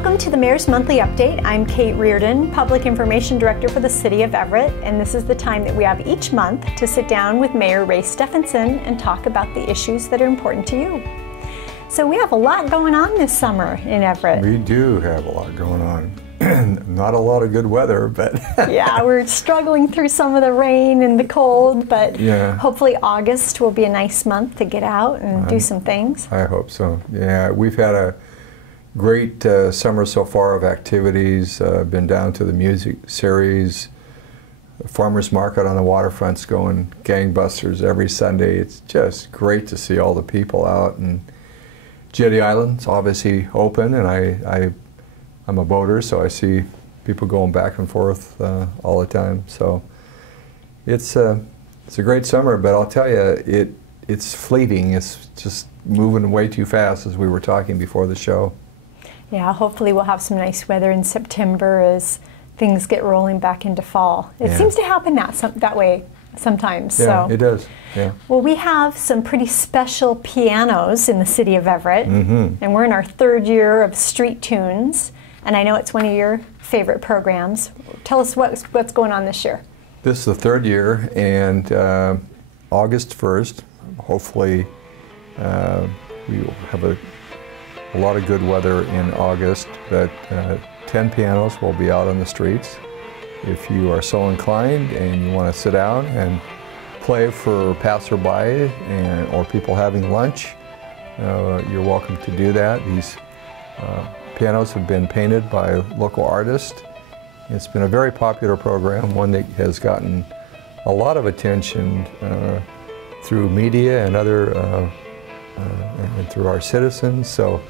Welcome to the Mayor's Monthly Update. I'm Kate Reardon, Public Information Director for the City of Everett, and this is the time that we have each month to sit down with Mayor Ray Stephanson and talk about the issues that are important to you. So we have a lot going on this summer in Everett. We do have a lot going on. Not a lot of good weather, but... Yeah, we're struggling through some of the rain and the cold, but yeah. Hopefully August will be a nice month to get out and do some things. I hope so. Yeah, we've had a great summer so far of activities. Been down to the music series, farmers market on the Waterfront's going gangbusters every Sunday. It's just great to see all the people out, and Jetty Island's obviously open, and I'm a boater, so I see people going back and forth all the time. So it's a great summer, but I'll tell you, it's fleeting. It's just moving way too fast, as we were talking before the show. Yeah, hopefully we'll have some nice weather in September as things get rolling back into fall. It seems to happen that way sometimes. Yeah, so. It does. Yeah. Well, we have some pretty special pianos in the city of Everett, and we're in our third year of Street Tunes, and I know it's one of your favorite programs. Tell us what's going on this year. This is the third year, and August 1st, hopefully we will have a lot of good weather in August, but 10 pianos will be out on the streets. If you are so inclined and you want to sit down and play for passerby or people having lunch, you're welcome to do that. These pianos have been painted by local artists. It's been a very popular program, one that has gotten a lot of attention through media and and through our citizens. So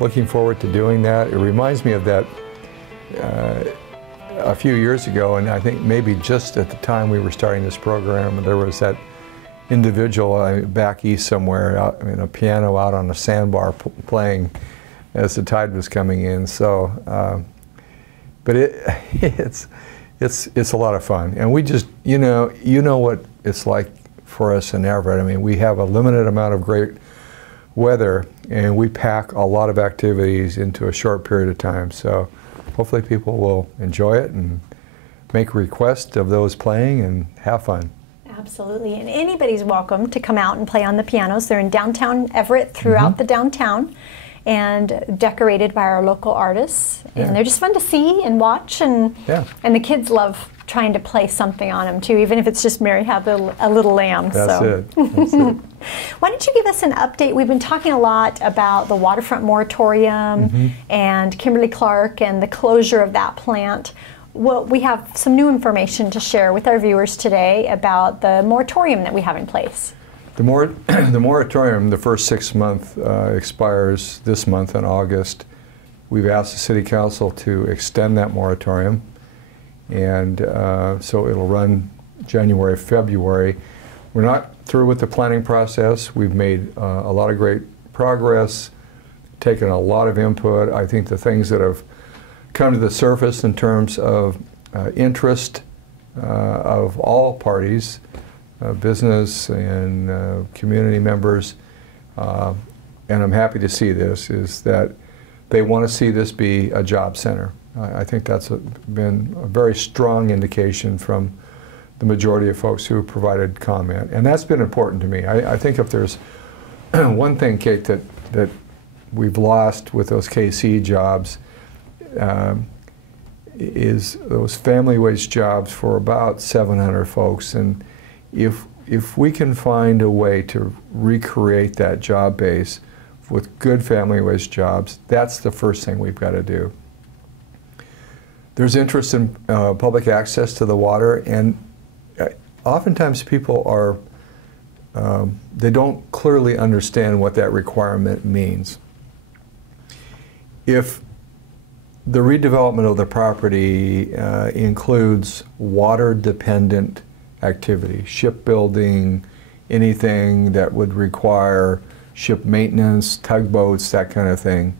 looking forward to doing that. It reminds me of that a few years ago, and I think maybe just at the time we were starting this program, there was that individual back east somewhere, in a piano out on a sandbar playing as the tide was coming in. So, but it's a lot of fun, and we just you know what it's like for us in Everett. I mean, we have a limited amount of great weather, and we pack a lot of activities into a short period of time. So hopefully people will enjoy it and make requests of those playing and have fun. Absolutely, and anybody's welcome to come out and play on the pianos. They're in downtown Everett, throughout the downtown, and decorated by our local artists. And they're just fun to see and watch, and the kids love trying to play something on them too, even if it's just Mary Had a Little Lamb. That's it. That's it. Why don't you give us an update? We've been talking a lot about the Waterfront moratorium and Kimberly-Clark and the closure of that plant. Well, we have some new information to share with our viewers today about the moratorium that we have in place. The moratorium, the first 6 months, expires this month in August. We've asked the City Council to extend that moratorium, and so it'll run January, February. We're not through with the planning process. We've made a lot of great progress, taken a lot of input. I think the things that have come to the surface in terms of interest of all parties, business and community members, and I'm happy to see this, is that they want to see this be a job center. I think that's been a very strong indication from the majority of folks who have provided comment, and that's been important to me. I think if there's one thing, Kate, that we've lost with those KC jobs, is those family wage jobs for about 700 folks, and if we can find a way to recreate that job base with good family wage jobs, that's the first thing we've got to do. There's interest in public access to the water, and oftentimes people are, they don't clearly understand what that requirement means. If the redevelopment of the property includes water-dependent activity, shipbuilding, anything that would require ship maintenance, tugboats, that kind of thing,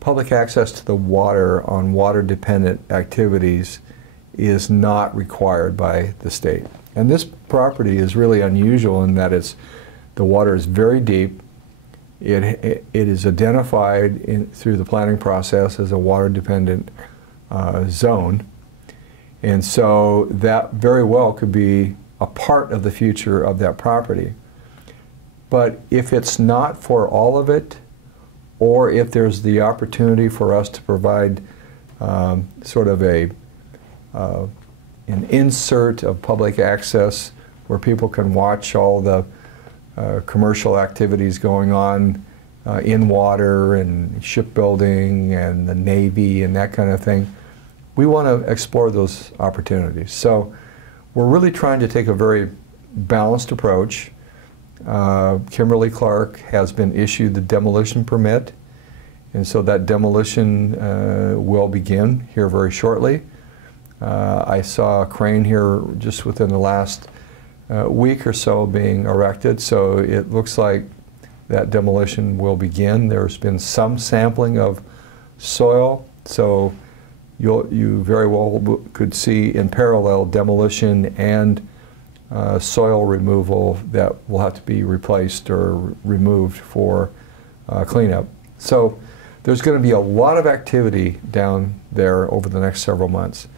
public access to the water on water-dependent activities is not required by the state. And this property is really unusual in that the water is very deep, It is identified through the planning process as a water-dependent zone. And so that very well could be a part of the future of that property. But if it's not for all of it, or if there's the opportunity for us to provide sort of an insert of public access where people can watch all the commercial activities going on in water and shipbuilding and the Navy and that kind of thing, we want to explore those opportunities. So we're really trying to take a very balanced approach. Kimberly-Clark has been issued the demolition permit, and so that demolition will begin here very shortly. I saw a crane here just within the last week or so being erected, so it looks like that demolition will begin. There's been some sampling of soil, so you very well could see in parallel demolition and soil removal that will have to be replaced or removed for cleanup. So there's going to be a lot of activity down there over the next several months.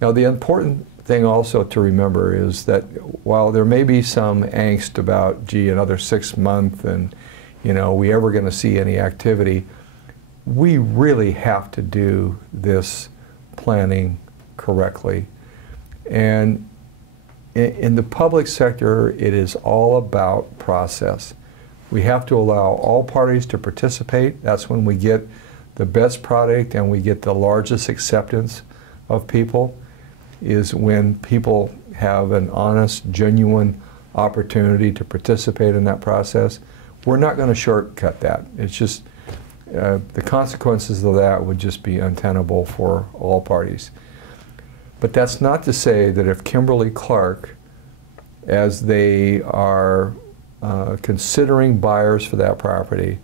Now, the important thing also to remember is that while there may be some angst about, gee, another 6 months and, you know, are we ever going to see any activity, we really have to do this planning correctly. And in the public sector, it is all about process. We have to allow all parties to participate. That's when we get the best product and we get the largest acceptance of people, is when people have an honest, genuine opportunity to participate in that process. We're not going to shortcut that. It's just, the consequences of that would just be untenable for all parties. But that's not to say that if Kimberly-Clark, as they are considering buyers for that property,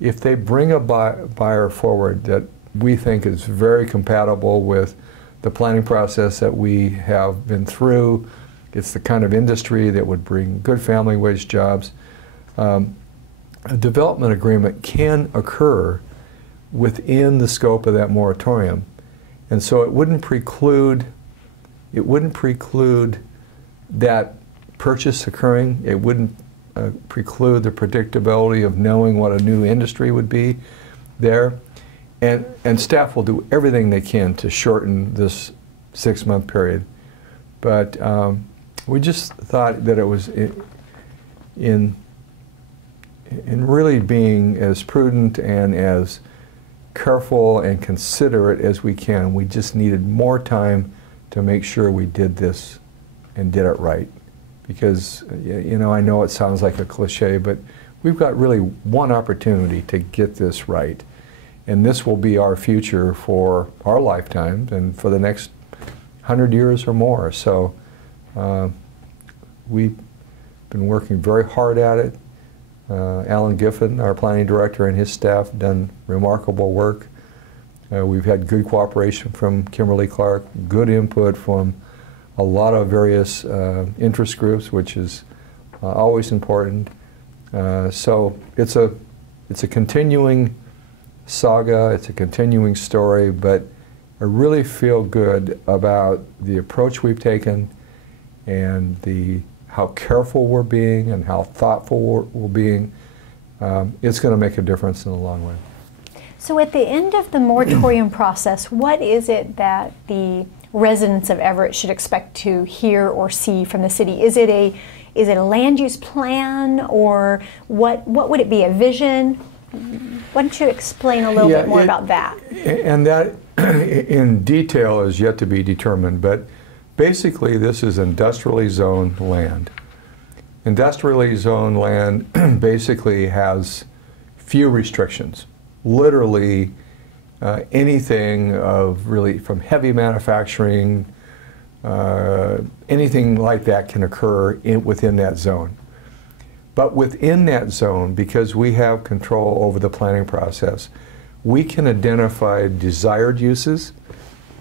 if they bring a buyer forward that we think is very compatible with the planning process that we have been through, it's the kind of industry that would bring good family wage jobs, a development agreement can occur within the scope of that moratorium. And so it wouldn't preclude that purchase occurring. It wouldn't preclude the predictability of knowing what a new industry would be there. And staff will do everything they can to shorten this 6-month period. But we just thought that it was in really being as prudent and as careful and considerate as we can. We just needed more time to make sure we did this and did it right. Because, you know, I know it sounds like a cliche, but we've got really one opportunity to get this right. And this will be our future for our lifetimes and for the next 100 years or more. So we've been working very hard at it. Alan Giffen, our planning director, and his staff done remarkable work. We've had good cooperation from Kimberly-Clark, good input from a lot of various interest groups, which is always important. So it's a continuing saga, it's a continuing story, but I really feel good about the approach we've taken and how careful we're being and how thoughtful we're being. It's going to make a difference in the long run. So at the end of the moratorium process, what is it that the residents of Everett should expect to hear or see from the city? Is it a land use plan, or what would it be, a vision? Why don't you explain a little bit more about that? And that in detail is yet to be determined, but basically this is industrially zoned land. Industrially zoned land basically has few restrictions. Literally anything of really from heavy manufacturing, anything like that can occur within that zone. But within that zone, because we have control over the planning process, we can identify desired uses.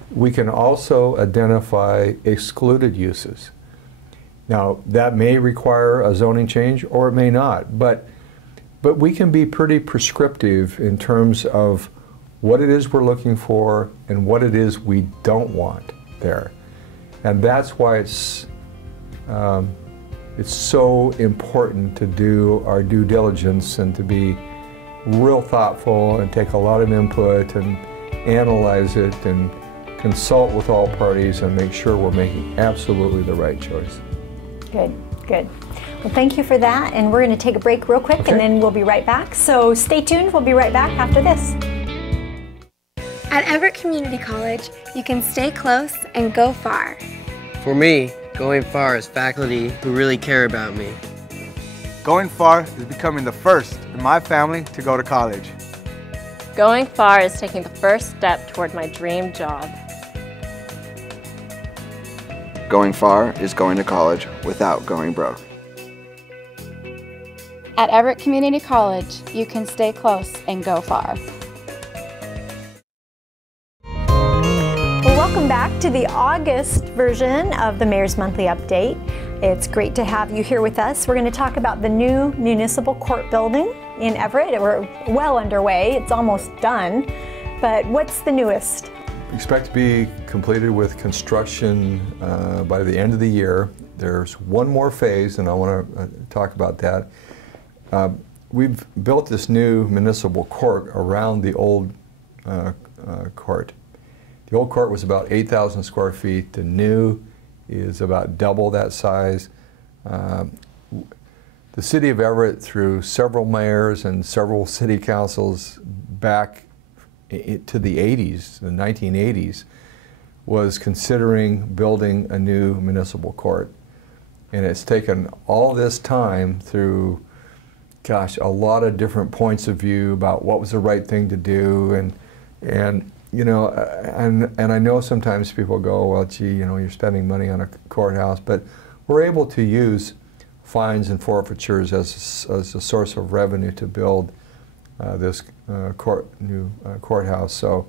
We can also identify excluded uses. Now, that may require a zoning change or it may not, but but we can be pretty prescriptive in terms of what it is we're looking for and what it is we don't want there. And that's why it's so important to do our due diligence and to be real thoughtful and take a lot of input and analyze it and consult with all parties and make sure we're making absolutely the right choice. Good, good. Well, thank you for that, and we're going to take a break real quick, and then we'll be right back. So stay tuned, we'll be right back after this. At Everett Community College, you can stay close and go far. For me, going far is faculty who really care about me. Going far is becoming the first in my family to go to college. Going far is taking the first step toward my dream job. Going far is going to college without going broke. At Everett Community College, you can stay close and go far. Welcome back to the August version of the Mayor's Monthly Update. It's great to have you here with us. We're going to talk about the new Municipal Court building in Everett. We're well underway. It's almost done. But what's the newest? Expect to be completed with construction by the end of the year. There's one more phase, and I want to talk about that. We've built this new municipal court around the old court. The old court was about 8,000 square feet. The new is about double that size. The city of Everett, through several mayors and several city councils back to the 80s, the 1980s, was considering building a new municipal court. And it's taken all this time through, gosh, a lot of different points of view about what was the right thing to do, and you know, and I know sometimes people go, well, gee, you know, you're spending money on a courthouse, but we're able to use fines and forfeitures as a source of revenue to build this new courthouse. So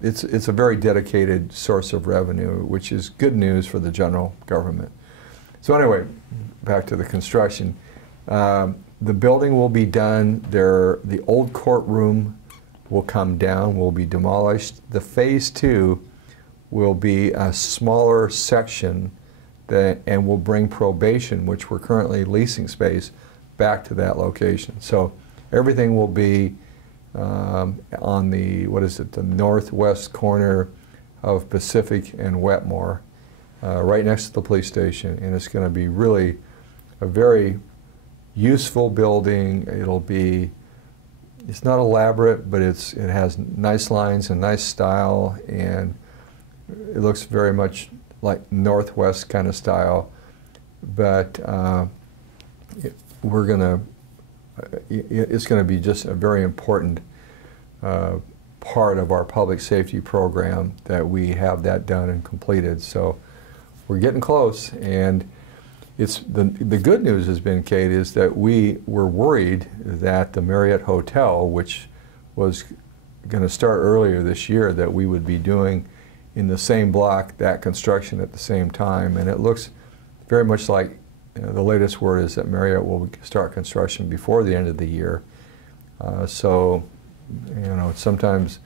it's a very dedicated source of revenue, which is good news for the general government. So anyway, back to the construction. The building will be done. The old courtroom will come down, will be demolished. The phase 2 will be a smaller section and will bring probation, which we're currently leasing space, back to that location. So everything will be on the, the northwest corner of Pacific and Wetmore, right next to the police station, and it's going to be really a very useful building. It's not elaborate, but it has nice lines and nice style, and it looks very much like Northwest kind of style. But it's going to be just a very important part of our public safety program that we have that done and completed. So we're getting close, and the good news has been, Kate, is that we were worried that the Marriott Hotel, which was going to start earlier this year, that we would be doing in the same block that construction at the same time, and it looks very much like, the latest word is that Marriott will start construction before the end of the year. So, you know, sometimes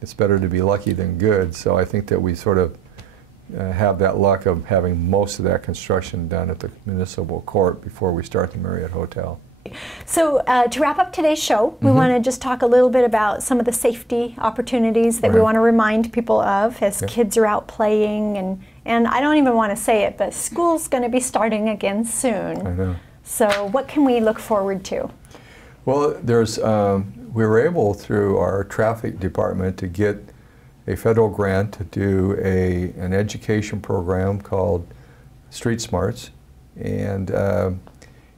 it's better to be lucky than good. So I think that we sort of have that luck of having most of that construction done at the municipal court before we start the Marriott Hotel. So to wrap up today's show, we want to just talk a little bit about some of the safety opportunities that we want to remind people of as kids are out playing, and I don't even want to say it, but school's going to be starting again soon. I know. So what can we look forward to? Well, we were able through our traffic department to get a federal grant to do an education program called Street Smartz, and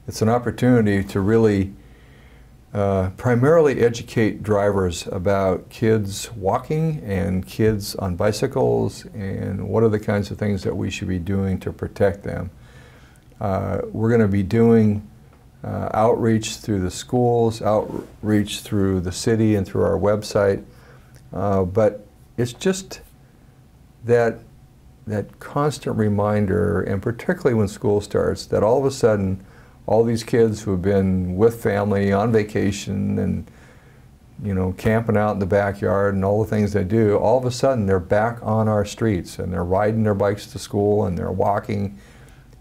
it's an opportunity to really primarily educate drivers about kids walking and kids on bicycles and what are the kinds of things that we should be doing to protect them. We're going to be doing outreach through the schools, outreach through the city and through our website, but it's just that constant reminder, and particularly when school starts, that all of a sudden all these kids who have been with family on vacation and, you know, camping out in the backyard and all the things they do, all of a sudden they're back on our streets and they're riding their bikes to school and they're walking.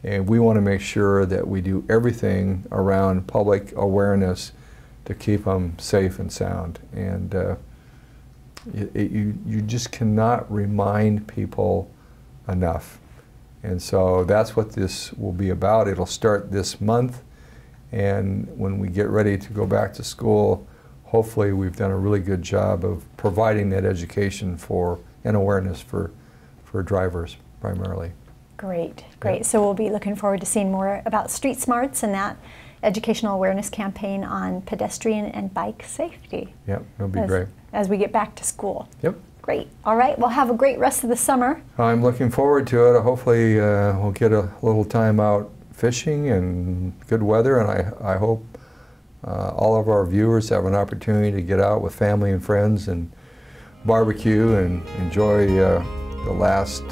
And we want to make sure that we do everything around public awareness to keep them safe and sound. And you just cannot remind people enough. And so that's what this will be about. It'll start this month, and when we get ready to go back to school, hopefully we've done a really good job of providing that education and awareness for drivers primarily. Great, great. Yeah. So we'll be looking forward to seeing more about Street Smarts and that educational awareness campaign on pedestrian and bike safety. Yep, it'll be great. As we get back to school. Yep. Great. All right. Well, have a great rest of the summer. I'm looking forward to it. Hopefully we'll get a little time out fishing and good weather, and I hope all of our viewers have an opportunity to get out with family and friends and barbecue and enjoy the last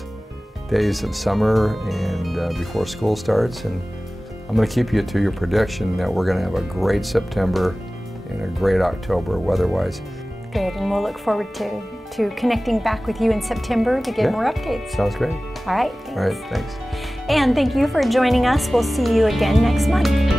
days of summer and before school starts. And I'm going to keep you to your prediction that we're going to have a great September and a great October weather-wise. Good, and we'll look forward to connecting back with you in September to get more updates. Sounds great. All right, thanks. All right, thanks. And thank you for joining us. We'll see you again next month.